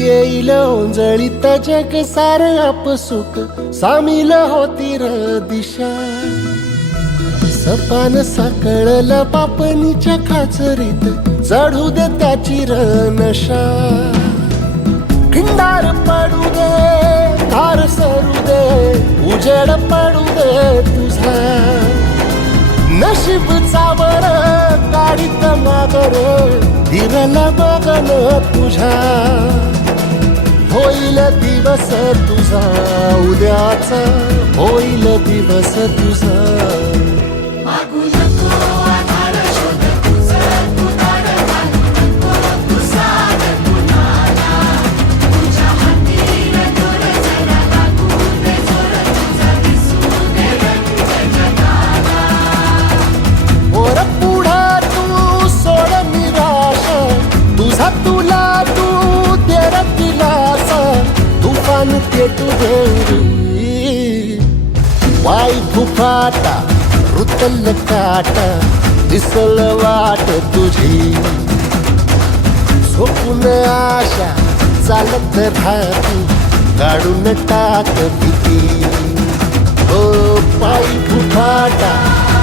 येईल ओंजळीत जग सार आपसुक सामील होती र दिशा सपान साकळलं पापणीच्या खाचरीत चढू दे त्याची र नशा खिंडार पडू दे धार सरू दे उजेड पडू दे तुझा नशीब चावर काढीत मागर हिरल बघन तुझ्या होईल दिवस तुझा उद्याचा होईल दिवस तुझा तुला तू तेरा दिलासा तुफान पेटू दे वाई फुफाटा रुतल काटा दिसल वाट तुझी झोपून आशा चालत राहती काढून टाक भीती ओ पायी फुफाटा